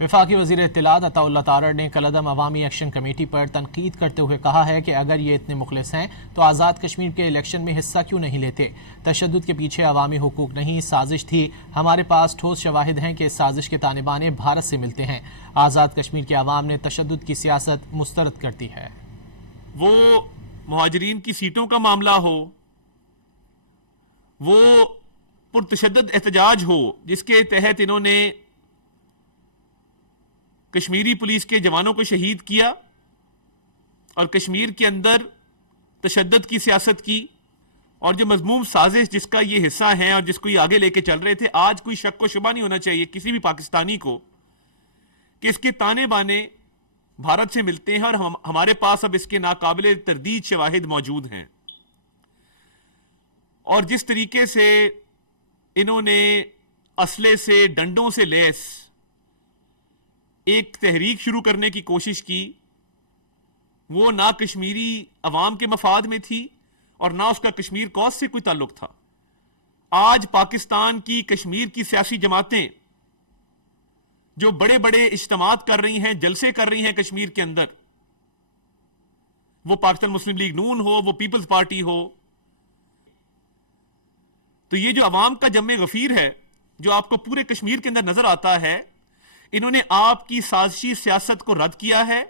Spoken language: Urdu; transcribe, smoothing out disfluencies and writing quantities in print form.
وفاقی وزیر اطلاعات عطا اللہ تارڑ نے کالعدم عوامی ایکشن کمیٹی پر تنقید کرتے ہوئے کہا ہے کہ اگر یہ اتنے مخلص ہیں تو آزاد کشمیر کے الیکشن میں حصہ کیوں نہیں لیتے؟ تشدد کے پیچھے عوامی حقوق نہیں، سازش تھی۔ ہمارے پاس ٹھوس شواہد ہیں کہ اس سازش کے تانے بانے بھارت سے ملتے ہیں۔ آزاد کشمیر کے عوام نے تشدد کی سیاست مسترد کر دی ہے۔ وہ مہاجرین کی سیٹوں کا معاملہ ہو، وہ پرتشدد احتجاج ہو جس کے تحت انہوں نے کشمیری پولیس کے جوانوں کو شہید کیا اور کشمیر کے اندر تشدد کی سیاست کی، اور جو مذموم سازش جس کا یہ حصہ ہیں اور جس کو یہ آگے لے کے چل رہے تھے، آج کوئی شک و شبہ نہیں ہونا چاہیے کسی بھی پاکستانی کو کہ اس کے تانے بانے بھارت سے ملتے ہیں، اور ہمارے پاس اب اس کے ناقابل تردید شواہد موجود ہیں۔ اور جس طریقے سے انہوں نے اسلحے سے، ڈنڈوں سے لیس ایک تحریک شروع کرنے کی کوشش کی، وہ نہ کشمیری عوام کے مفاد میں تھی اور نہ اس کا کشمیر کوز سے کوئی تعلق تھا۔ آج پاکستان کی کشمیر کی سیاسی جماعتیں جو بڑے بڑے اجتماعات کر رہی ہیں، جلسے کر رہی ہیں کشمیر کے اندر، وہ پاکستان مسلم لیگ نون ہو، وہ پیپلز پارٹی ہو، تو یہ جو عوام کا جمع غفیر ہے جو آپ کو پورے کشمیر کے اندر نظر آتا ہے، انہوں نے آپ کی سازشی سیاست کو رد کیا ہے